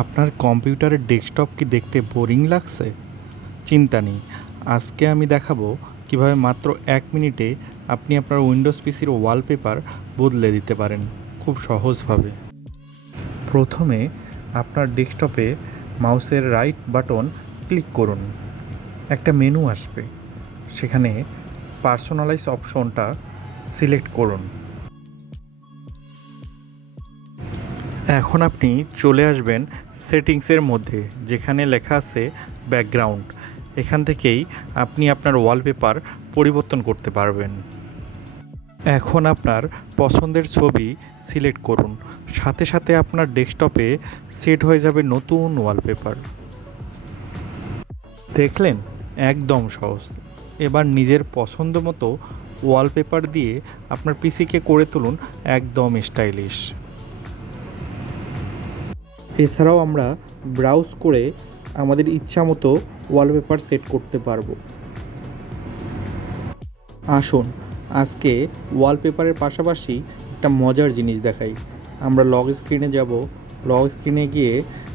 আপনার কম্পিউটারের ডেস্কটপ কি দেখতে বোরিং লাগছে? চিন্তা নেই। আজকে আমি দেখাবো কিভাবে মাত্র ১ মিনিটে আপনি আপনার উইন্ডোজ পিসির ওয়ালপেপার বদলে দিতে পারেন খুব সহজভাবে। প্রথমে আপনার ডেস্কটপে মাউসের রাইট বাটন ক্লিক করুন। একটা মেনু আসবে, সেখানে পার্সোনালাইজ অপশনটা সিলেক্ট করুন। এখন আপনি চলে আসবেন সেটিংসের মধ্যে, যেখানে লেখা আছে ব্যাকগ্রাউন্ড। এখান থেকেই আপনি আপনার ওয়ালপেপার পরিবর্তন করতে পারবেন। এখন আপনার পছন্দের ছবি সিলেক্ট করুন, সাথে সাথে আপনার ডেস্কটপে সেট হয়ে যাবে নতুন ওয়ালপেপার। দেখলেন, একদম সহজ। এবার নিজের পছন্দ মতো ওয়ালপেপার দিয়ে আপনার পিসিকে করে তুলুন একদম স্টাইলিশ। এছাড়াও আমরা ব্রাউজ করে আমাদের ইচ্ছা মতো ওয়ালপেপার সেট করতে পারবো। আসুন আজকে ওয়ালপেপারের পাশাপাশি একটা মজার জিনিস দেখাই। আমরা লক স্ক্রিনে যাব, লক স্ক্রিনে গিয়ে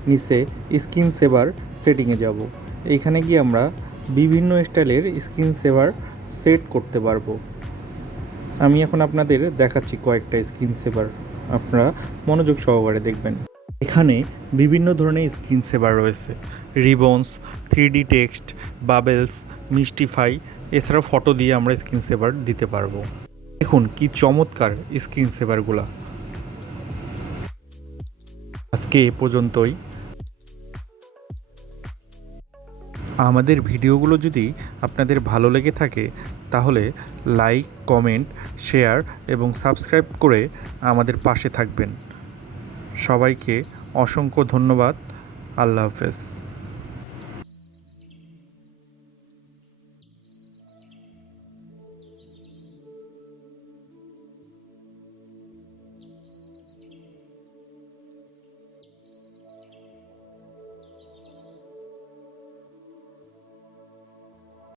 নিচে স্ক্রিন সেভার সেটিংয়ে যাব। এইখানে গিয়ে আমরা বিভিন্ন স্টাইলের স্ক্রিন সেভার সেট করতে পারবো। আমি এখন আপনাদের দেখাচ্ছি কয়েকটা স্ক্রিন সেভার, আপনারা মনোযোগ সহকারে দেখবেন। এখানে বিভিন্ন ধরনের স্ক্রিন সেভার রয়েছে: রিবনস, 3D টেক্সট, বাবেলস, মিস্টিফাই। এছাড়াও ফটো দিয়ে আমরা স্ক্রিন সেভার দিতে পারবো। দেখুন কি চমৎকার স্ক্রিন সেভারগুলা। আজকে এ পর্যন্তই। আমাদের ভিডিওগুলো যদি আপনাদের ভালো লেগে থাকে তাহলে লাইক, কমেন্ট, শেয়ার এবং সাবস্ক্রাইব করে আমাদের পাশে থাকবেন। সবাইকে অসংখ্য ধন্যবাদ। আল্লাহ হাফেজ।